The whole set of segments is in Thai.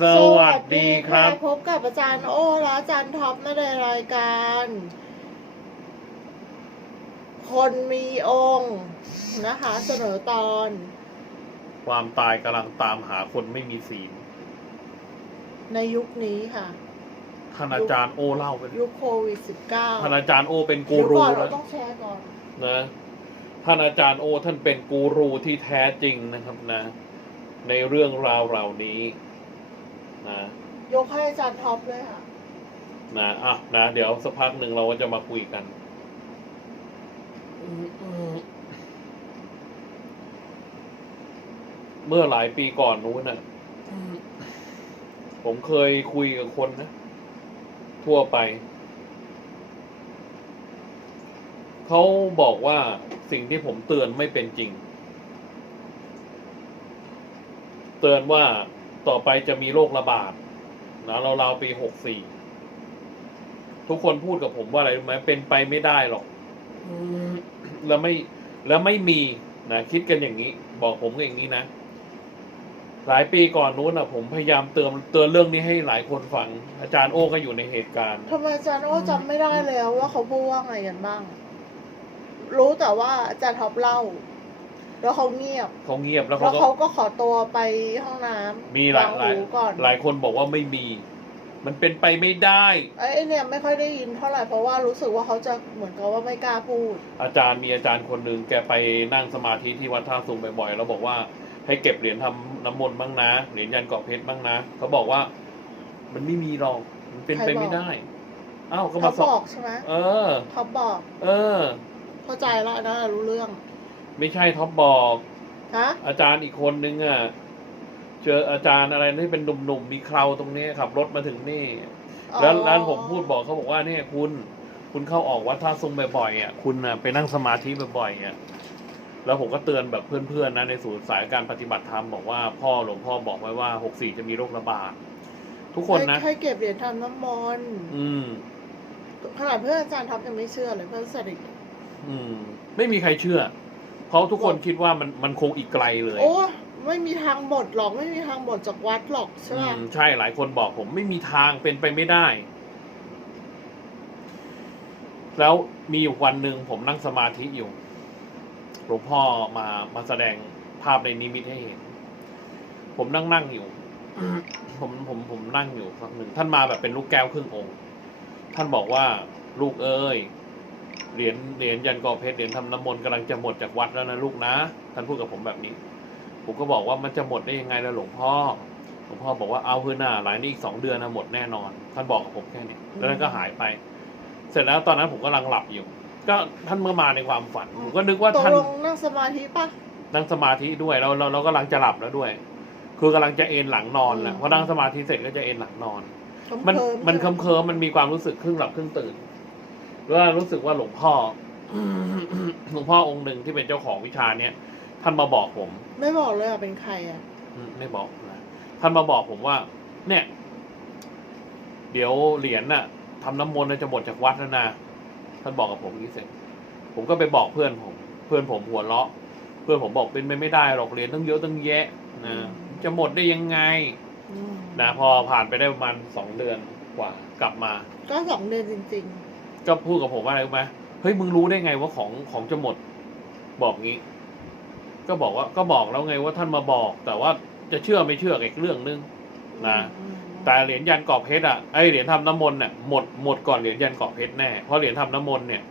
สวัสดีครับ พบกับอาจารย์โอและอาจารย์ท็อปในรายการ คนมีองค์นะคะ เสนอตอน ความตายกำลังตามหาคนไม่มีศีลในยุคนี้ค่ะท่านอาจารย์โอเล่าไปยุคโควิด -19 ท่านอาจารย์โอเป็นกูเดี๋ยวรูก่อนเรานะต้องแชร์ก่อนนะท่านอาจารย์โอท่านเป็นกูรูที่แท้จริงนะครับนะ ในเรื่องราวเหล่านี้ นะยกให้อาจารย์ท็อปเลยค่ะ นะอะนะเดี๋ยวสักพักหนึ่งเราก็จะมาคุยกัน เมื่อหลายปีก่อนนู้นน่ะ ผมเคยคุยกับคนนะ ทั่วไป เขาบอกว่าสิ่งที่ผมเตือนไม่เป็นจริง เตือนว่า ต่อไปจะมีโรคระบาดนะเราวๆปีหกสี่ทุกคนพูดกับผมว่าอะไรรู้ไหมเป็นไปไม่ได้หรอกแล้วไม่แล้วไม่มีนะคิดกันอย่างนี้ บอกผมก็อย่างนี้นะหลายปีก่อนนู้นอะผมพยายามเตือนเตือนเรื่องนี้ให้หลายคนฟัง อาจารย์โอ้ก็อยู่ในเหตุการณ์ทำไมอาจารย์โอ้จำไม่ได้แล้วว่าเขาพูดว่าไงกันบ้าง รู้แต่ว่าอาจารย์ท็อปเล่า แล้วเขาเงียบเขาเงียบแล้วแล้เขาวก็เขาก็ขอตัวไปห้องน้ำมีหลายงหลายหูก่อนหลายคนบอกว่าไม่มี มันเป็นไปไม่ได้ ไอ้เนี่ยไม่ค่อยได้ยินเท่าไหร่เพราะว่ารู้สึกว่าเขาจะเหมือนกับว่าไม่กล้าพูด อาจารย์มีอาจารย์คนหนึ่งแกไปนั่งสมาธิที่วัดท่าซุงบ่อยๆแล้วบอกว่าให้เก็บเหรียญทำน้ำมนต์บ้างนะเหรียญยันเกาะเพชรบ้างนะเขาบอกว่า มันไม่มีหรอกมันเป็นไปไม่ได้อ้าวก็เขามาสบออบกใช่ไหมเออ เขาบอก เออ เข้าใจแล้วนะรู้เรื่อง ไม่ใช่ท็อปบอก ฮะอาจารย์อีกคนนึงอะ เจออาจารย์อะไรที่เป็นหนุ่มๆมีเคราตรงนี้ขับรถมาถึงนี่ แล้วแล้วผมพูดบอกเขาบอกว่าเนี่ยคุณ คุณเข้าออกวัดท่าซุงบ่อยๆอะคุณน่ะไปนั่งสมาธิบ่อยๆอะแล้วผมก็เตือนแบบเพื่อนๆนะในศูนย์สายการปฏิบัติธรรมบอกว่าพ่อหลวงพ่อบอกไว้ว่าหกสี่จะมีโรคระบาดทุกคนนะให้ให้เก็บเหรียญทำน้ำมนต์อืมขนาดเพื่อนอาจารย์ท็อปยังไม่เชื่อเลยเพื่อนสนิทอืม ไม่มีใครเชื่อ เพราะทุกคนคิดว่ามันมันคงอีกไกลเลยโอ้ไม่มีทางหมดหรอกไม่มีทางหมดจากวัดหรอกใช่อืไหมมใช่หลายคนบอกผมไม่มีทางเป็นไปไม่ได้ แล้วมีอยู่วันหนึ่งผมนั่งสมาธิอยู่หลวงพ่อมามาแสดงภาพในนิมิตให้เห็น ผมนั่งนั่งอยู่ ผมผมผมนั่งอยู่พักหนึ่งท่านมาแบบเป็นลูกแก้วครึ่งองค์ ท่านบอกว่าลูกเอ้ย เหรียญเหรียญยันกอเพชรเหรียญทำน้ำมนต์กำลังจะหมดจากวัดแล้วนะลูกนะท่านพูดกับผมแบบนี้ ผมก็บอกว่ามันจะหมดได้ยังไงล่ะหลวงพ่อหลวงพ่อบอกว่าเอาเพื่อหน้าหลายนี้อีกสองเดือนนะหมดแน่นอน ท่านบอกกับผมแค่นี้แล้วท่านก็หายไป เสร็จแล้วตอนนั้นผมกำลังหลับอยู่ ก็ท่านเมื่อมาในความฝันผมก็นึกว่าตกท่านลงนั่งสมาธิปะนั่งสมาธิด้วยแล้วเราเรากำลังจะหลับแล้วด้วย คือกำลังจะเอนหลังนอนแล้วอืมพอนั่งสมาธิเสร็จก็จะเอนหลังนอนเคิมันๆมันใช่เคิไหมเคิมๆมันมีความรู้สึกครึ่งหลับครึ่งตื่น แล้วรู้สึกว่าหลวงพ่อ หลวงพ่อองค์หนึ่งที่เป็นเจ้าของวิชาเนี้ยท่านมาบอกผม ไม่บอกเลยอะเป็นใครอะอืมไม่บอกนะท่านมาบอกผมว่า เนี่ย เดี๋ยวเหรียญน่ะทำน้ำมนต์น่ะจะหมดจากวัดแล้วนะท่านบอกกับผมอย่างนี้เสร็จ ผมก็ไปบอกเพื่อนผม เพื่อนผมหัวเราะ เพื่อนผมบอกเป็นไปไม่ได้หรอกเหรียญตั้งเยอะตั้งแยะนะจะหมดได้ยังไงอืมนะพอผ่านไปได้ประมาณสองเดือนกว่ากลับมา ก็สองเดือนจริง ก็พูดกับผมว่าอะไรรู้ไหมเฮ้ยมึงรู้ได้ไงว่าของของจะหมด บอกงี้ ก็บอกว่าก็บอกแล้วไงว่าท่านมาบอก แต่ว่าจะเชื่อไม่เชื่ออีกเรื่องนึงๆนะอืมแต่เหรียญยันกรอบเพชรอะไอเหรียญทำน้ำมนต์เนี่ยหมดหมดก่อนเหรียญยันกรอบเพชรแน่เพราะเหรียญทำน้ำมนต์เนี่ย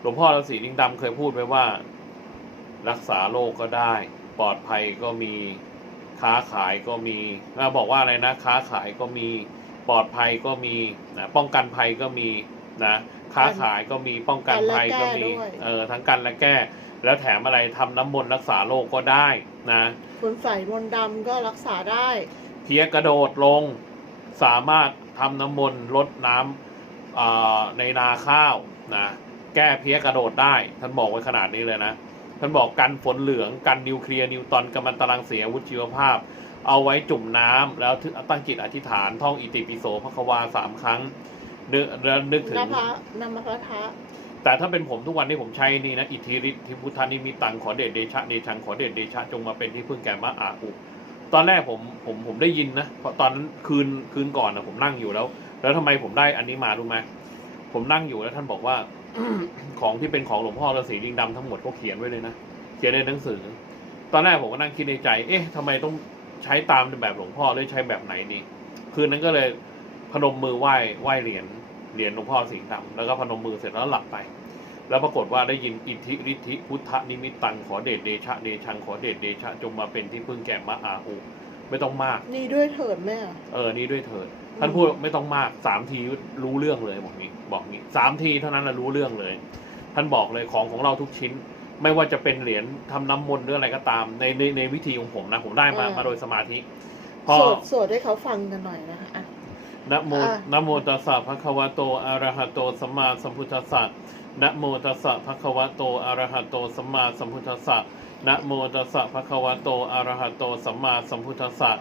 หลวงพ่อฤาษีลิงดำเคยพูดไว้ว่า รักษาโรคก็ได้ ปลอดภัยก็มีค้าขายก็มีอ่าบอกว่าอะไรนะ ค้าขายก็มีปลอดภัยก็มีนะป้องกันภัยก็มีนะ ค้าขายก็มีป้องกันภัยก็มีเออทั้งกันและแก้ แล้วแถมอะไรทำน้ำมนต์รักษาโรคก็ได้นะคุณใส่มนต์ดำก็รักษาได้ เพียกระโดดลงสามารถทำน้ำมนต์ลดน้ำอ่าในนาข้าวนะแก้เพี้ยกระโดดได้ ท่านบอกไว้ขนาดนี้เลยนะ ท่านบอกกันฝนเหลืองกันนิวเคลียร์นิวตอนกัมมันตรังเสียอาวุธชีวภาพ เอาไว้จุ่มน้ำแล้วตั้งจิตอธิษฐานท่องอิติปิโสพระควาสามครั้ง นึกแล้วนึกถึง นภะนามพระทะแต่ถ้าเป็นผมทุกวันนี้ผมใช้นี่นะอิทธิฤทธิทิพุทธานิมิตังขอเดชเดชะเดชังขอเดชเดชะจงมาเป็นที่พึ่งแก่มะอาอุตอนแรกผมผมผมได้ยินนะเพราะตอนนั้นคืนคืนก่อนนะผมนั่งอยู่แล้ว แล้วทำไมผมได้อันนี้มารู้ไหมผมนั่งอยู่แล้วท่านบอกว่า ของที่เป็นของหลวงพ่อฤาษีลิงดำทั้งหมดเขาเขียนไว้เลยนะเขียนในหนังสือ ตอนแรกผมก็นั่งคิดในใจ เอ๊ะทำไมต้องใช้ตามแบบหลวงพ่อหรือใช้แบบไหนดีคืนนั้นก็เลย พนมมือไหว้ไหว้เหรียญเหรียญหลวงพ่อสีดำแล้วก็พนมมือเสร็จแล้วหลับไป แล้วปรากฏว่าได้ยินอิทธิฤทธิพุทธนิมิตตังขอเดชเดชะเดชังขอเดชเดชะจงมาเป็นที่พึ่งแก่มะอาหูไม่ต้องมาก นี่ด้วยเถิดแม่เออนี้ด้วยเถิดท่านพูดไม่ต้องมากสามทีรู้เรื่องเลยบอกนี้ บอกนี้สามทีเท่านั้นแหละรู้เรื่องเลย ท่านบอกเลยของของเราทุกชิ้น ไม่ว่าจะเป็นเหรียญทำน้ำมนต์หรืออะไรก็ตามในในในวิธีของผมนะผมได้มามาโดยสมาธิพอสวดสวดให้เขาฟังกันหน่อยนะคะอะ นะโมอะนะโมตัสสะภะคะวะโตอะระหะโตสัมมาสัมพุทธัสสะนะโมตัสสะภะคะวะโตอะระหะโตสัมมาสัมพุทธัสสะนะโมตัสสะภะคะวะโตอะระหะโตสัมมาสัมพุทธัสสะ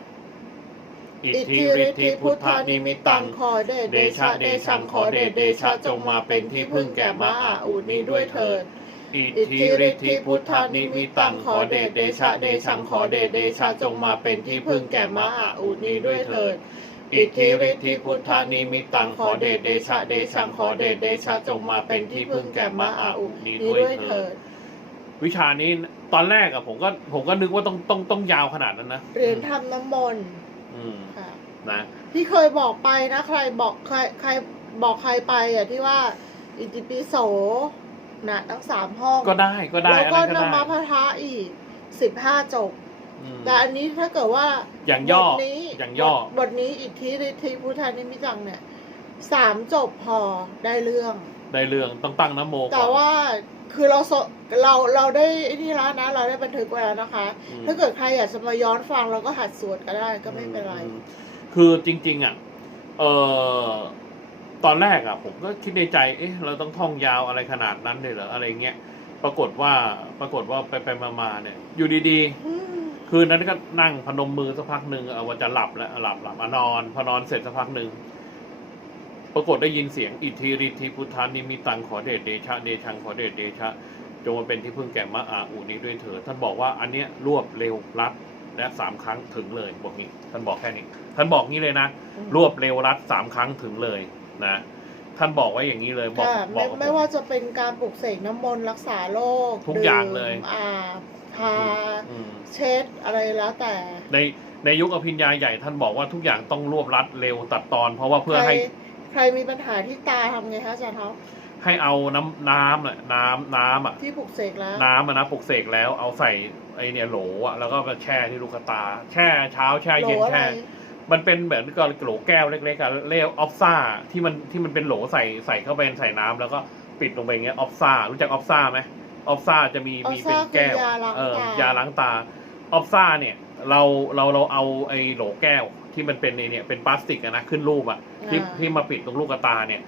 อิทอิทธิธิฤฤททธิธิพุพุททธธนินิมิมิตตตัตังงขอเดชเดชะเดชังขอเดชเดชะจงมาเป็นที่พึ่งแก่มาอาอุนี้ด้วยเถิดอิอิททธิธิฤฤททธิธิพุพุททธธนินิมิมิตตตัตังงขขออเดเดชชเดเดชะชะเดเดชัชังงขขออเดเดชชเดเดชะชะจจงงมามาเป็เป็นนที่ที่พึ่พึ่งงแก่แก่มามาอาอาอุอุนี้นี้ด้ด้ววยยเถิเถิดด อิอิททธิธิฤฤททธิธิพุพุททธธนินิมิมิตตตัตังงขขออเดเดชชเดเดชะชะเดเดชัชังงขขออเดเดชชเดเดชะชะจจงงมามาเป็เป็นนที่ที่พึ่พึ่งงแก่แก่มามาอาอาอุอุนี้นี้ด้ด้ววยยเถิเถิดดวิชานี้ตอนแรกอะผมก็ผมก็นึกว่าต้องต้องต้องยาวขนาดนั้นนะเรียนทำน้ำมนต์อืมค่ะนะที่เคยบอกไปนะ ใครบอกใครใครบอกใครไปอะที่ว่า อิติปิโสนะทั้งสามห้องก็ได้ก็ได้แล้วอันก็นั้นก็นได้มาพทะอีกสิบห้าจบอืม แต่อันนี้ถ้าเกิดว่าอย่างย่อบทนี้อย่างย่อ บทบทนี้อิทธิฤทธิพุทธานิมิตังเนี่ยสามจบพอได้เรื่อง ได้เรื่องต้องตั้งน้ำโมก่อน แต่ว่าคือเราสเราเราได้ไอ้นี่แล้วนะ เราได้บันทึกไว้แล้วนะคะ อืม ถ้าเกิดใครอยากจะมาย้อนฟังเราก็หัดสวดก็ได้ก็ไม่เป็นไร อืมคือจริง ๆ อะ เออตอนแรกอะ ผมก็คิดในใจ เอ๊ะ เราต้องท่องยาวอะไรขนาดนั้นเลยเหรออะไรเงี้ย ปรากฏว่า ปรากฏว่าไปไปมามาเนี่ย อยู่ดีอืมๆ คืนนั้นก็นั่งพนมมือสักพักหนึ่งเอาว่าจะหลับแล้วหลับหลับอะนอนพอนอนเสร็จสักพักหนึ่งปรากฏได้ยินเสียงอิทธิฤทธิพุทธานิมิตังขอเดชเดชะเดชังขอเดชเดชะจงมาเป็นที่พึ่งแก่มะอาอุนี้ด้วยเถิดท่านบอกว่าอันเนี้ยรวบเร็วรัดและสามครั้งถึงเลยบอกนี้ท่านบอกแค่นี้ท่านบอกงี้เลยนะรวบเร็วรัดสามครั้งถึงเลยนะท่านบอกไว้อย่างนี้เลยบอกค่ะบอไม่กกับไม่ผมว่าจะเป็นการปลุกเสกน้ำมนต์รักษาโรคทุกอย่างเลยดื่มอาบ ทาอืมเช็ดอะไรแล้วแต่ ในในยุคอภิญญาใหญ่ท่านบอกว่าทุกอย่างต้องรวบรัดเร็วตัดตอน เพราะว่าเพื่อใครให้ใครมีปัญหาที่ตาทำไงคะอาจารย์ท็อปให้เอาน้ำน้ำน่ะน้ำน้ำอะ ที่ปลุกเสกแล้ว น้ำอะนะปลุกเสกแล้วเอาใส่ไอเนี่ยโหลอะแล้วก็มาแช่ที่ลูกตา แช่เช้าแช่โหลเย็นอะไรแช่ มันเป็นแบบกับโหลแก้วเล็กๆอะเรียกออฟซ่าที่มันที่มันเป็นโหลใส่ใส่เข้าไปใส่น้ำแล้วก็ปิดลงไปอย่างเงี้ยออฟซ่ารู้จักออฟซ่าไหม ออฟซ่าจะมีออมีฟเป็ซ่านคืแก้อวยาล้างเออตายาล้างตาออฟซ่าเนี่ยเราเราเราเอาไอ้โหลแก้วที่มันเป็นไอ้เนี่ยเป็นพลาสติกอะนะขึ้นรูปอะที่อ่า ที่มาปิดตรงลูกตาเนี่ย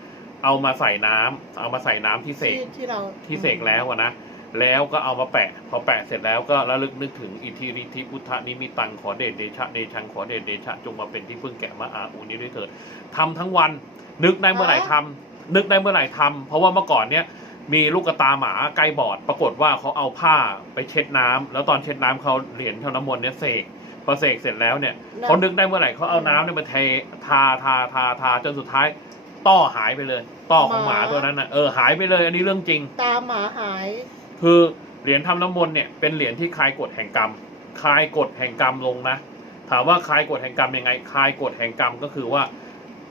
เอามาใส่น้ำเอามาใส่น้ำที่เสที่กที่เราที่เสกแล้วอะนะแล้วก็เอามาแปะ พอแปะเสร็จแล้วก็ระลึกนึกถึงอิทธิฤทธิพุทธนิมิตังขอเดชเดชะเดชังขอเดชเดชะจงมาเป็นที่พึ่งแก่มาอาอูนี้ด้วยเถิดทำทั้งวัน นึกได้เมื่อไหร่ทำนึกได้เมื่อไหร่ทำเพราะว่าเมื่อก่อนเนี้ย มีลูกกระตาหมาใกล้บอด ปรากฏว่าเขาเอาผ้าไปเช็ดน้ำแล้วตอนเช็ดน้ำเขาเหรียญเท่าน้ำมนต์เนี่ยเสกพอเสกเสร็จแล้วเนี่ยน้ำเขานึกได้เมื่อไหร่เขาเอาน้ำเนี่ยมาเททาทาทาทาจนสุดท้าย ต้อหายไปเลย ต้อของหมาตัวนั้นนะเออหายไปเลย อันนี้เรื่องจริง ตาหมาหาย คือเหรียญทำน้ำมนต์เนี่ยเป็นเหรียญที่คลายกฎแห่งกรรมคลายกฎแห่งกรรมลงนะถามว่าคลายกฎแห่งกรรมยังไงคลายกฎแห่งกรรมก็คือว่า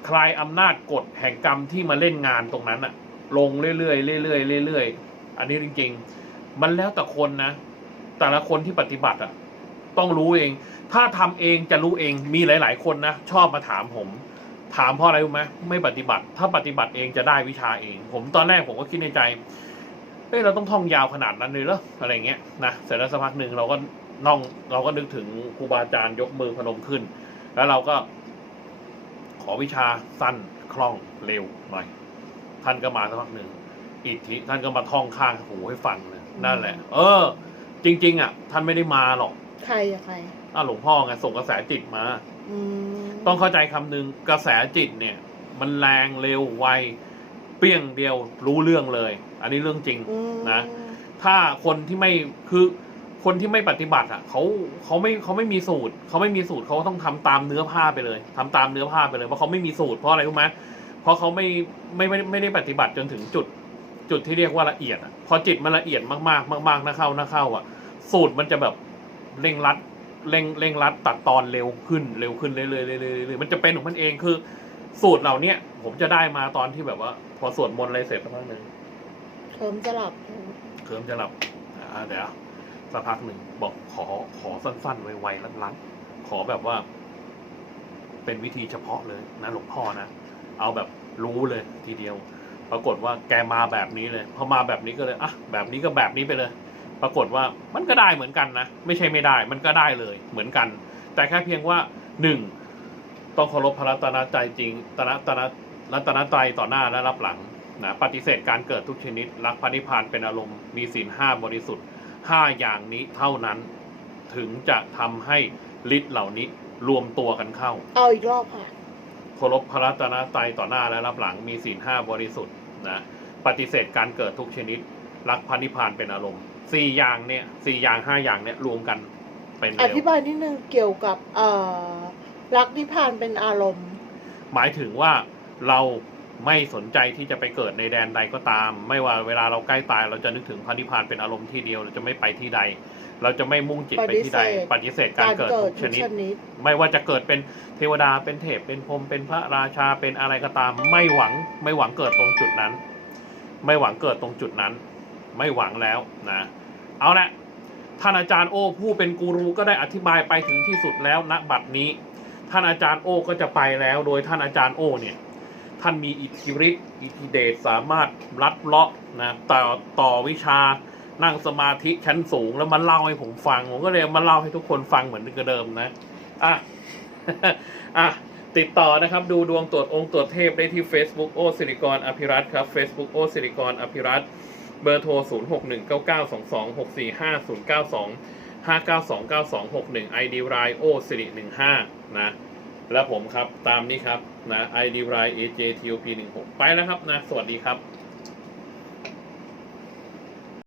คลายอำนาจกฎแห่งกรรมที่มาเล่นงานตรงนั้นอะ ลงเรื่อยๆเรื่อยๆเรื่อยๆอันนี้จริง ๆ มันแล้วแต่คนนะ แต่ละคนที่ปฏิบัติอะ ต้องรู้เอง ถ้าทำเองจะรู้เองมีหลาย ๆ คนนะชอบมาถามผม ถามเพราะอะไรรู้ไหมไม่ปฏิบัติ ถ้าปฏิบัติเองจะได้วิชาเอง ผมตอนแรกผมก็คิดในใจเฮ้ยเราต้องท่องยาวขนาดนั้นเลยเหรออะไรเงี้ยนะเสร็จแล้วสักพักหนึ่งเราก็น่องเราก็นึกถึงครูบาอาจารย์ยกมือพนมขึ้น แล้วเราก็ขอวิชาสั้นคล่องเร็วหน่อย ท่านก็มาสักพักหนึ่งอิทธิท่านก็มาท่องข้างหูให้ฟังเลยนั่นแหละ เออ จริง ๆ อะ ท่านไม่ได้มาหรอกใครอะใครอ้าวหลวงพ่อไงส่งกระแสจิตมา อืมต้องเข้าใจคำหนึ่งกระแสจิตเนี่ย มันแรงเร็วไวเปรี้ยงเดียวรู้เรื่องเลย อันนี้เรื่องจริงอืมนะ ถ้าคนที่ไม่คือคคนที่ไม่ปฏิบัติอะเขาเขาไม่เขาไม่มีสูตรเขาไม่มีสูตรเขาต้องทำตามเนื้อผ้าไปเลยทำตามเนื้อผ้าไปเลยเพราะเขาไม่มีสูตรเพราะอะไรรู้ไหม เพราะเขาไม่ไม่ไม่ไม่ได้ปฏิบัติจนถึงจุด จุดที่เรียกว่าละเอียดอะพอจิตมันละเอียดมากๆ มากๆนะเข้านะเข้าอะ สูตรมันจะแบบเร่งรัดเร่งเร่งรัดตัดตอนเร็วขึ้นเร็วขึ้นเรื่อยๆเรื่อยๆเรื่อยๆมันจะเป็นของมันเองคือ สูตรเหล่าเนี้ยผมจะได้มาตอนที่แบบว่า พอสวดมนต์อะไรเสร็จสักพักหนึ่งเคิมจะหลับเคิมจะหลับอ่าเดี๋ยวสักพักหนึ่งบอกขอขอสั้น ๆ ไวๆลัดๆขอแบบว่า เป็นวิธีเฉพาะเลยนะหลวงพ่อนะ เอาแบบรู้เลยทีเดียว ปรากฏว่าแกมาแบบนี้เลย พอมาแบบนี้ก็เลยอะแบบนี้ก็แบบนี้ไปเลย ปรากฏว่ามันก็ได้เหมือนกันนะ ไม่ใช่ไม่ได้ มันก็ได้เลยเหมือนกัน แต่แค่เพียงว่าหนึ่งต้องเคารพพระรัตนตรัยจริงตระตระรัตนตรัยต่อหน้าและรับหลังนะปฏิเสธการเกิดทุกชนิด รักพระนิพพานเป็นอารมณ์มีศีลห้าบริสุทธิ์ห้าอย่างนี้เท่านั้น ถึงจะทำให้ฤทธิ์เหล่านี้รวมตัวกันเข้า เอาอีกรอบค่ะ เคารพพระรัตนตรัยต่อหน้าและรับหลังมีศีลห้าบริสุทธิ์นะปฏิเสธการเกิดทุกชนิด รักพระนิพพานเป็นอารมณ์สี่อย่างเนี่ยสี่อย่างห้าอย่างเนี่ยรวมกันเป็นอเร็วธิบายนิดนึงเกี่ยวกับเอ่อรักนิพพานเป็นอารมณ์ หมายถึงว่าเราไม่สนใจที่จะไปเกิดในแดนใดก็ตาม ไม่ว่าเวลาเราใกล้ตาย เราจะนึกถึงพระนิพพานเป็นอารมณ์ที่เดียวเราจะไม่ไปที่ใด เราจะไม่มุ่งจิตไปที่ใดปปฏิฏิเสเสธธการการเกิดเกิทุดกทุชกนิดชนิด ไม่ว่าจะเกิดเป็นเทวดาเป็นเทพเป็นพรหมเป็นพระราชาเป็นอะไรก็ตาม ไม่หวังไม่หวังเกิดตรงจุดนั้น ไม่หวังเกิดตรงจุดนั้น ไม่หวังแล้วนะ เอาละท่านอาจารย์โอ้ผู้เป็นกูรูก็ได้อธิบายไปถึงที่สุดแล้วณบัดนี้ ท่านอาจารย์โอ้ก็จะไปแล้ว โดยท่านอาจารย์โอ้เนี่ยท่านมีอิทธิฤทธิ์อิทธิเดชสามารถลัดเลาะนะต่อต่อวิชา นั่งสมาธิชั้นสูงแล้วมาเล่าให้ผมฟัง ผมก็เลยมาเล่าให้ทุกคนฟังเหมือนเดิมนะอะอะติดต่อนะครับ ดูดวงตรวจองค์ตรวจเทพได้ที่ Facebook โอสิริกรอภิรัตครับ Facebook โอสิริกรอภิรัตเบอร์โทร 0 6 1 9 9 2 2 6 4 5 0 9 2 5 9 2 9 2 6 1 ID รายโอสิริ15 นะ และผมครับตามนี้ครับนะ ID ราย AJTOP 16ไปแล้วครับนะ สวัสดีครับ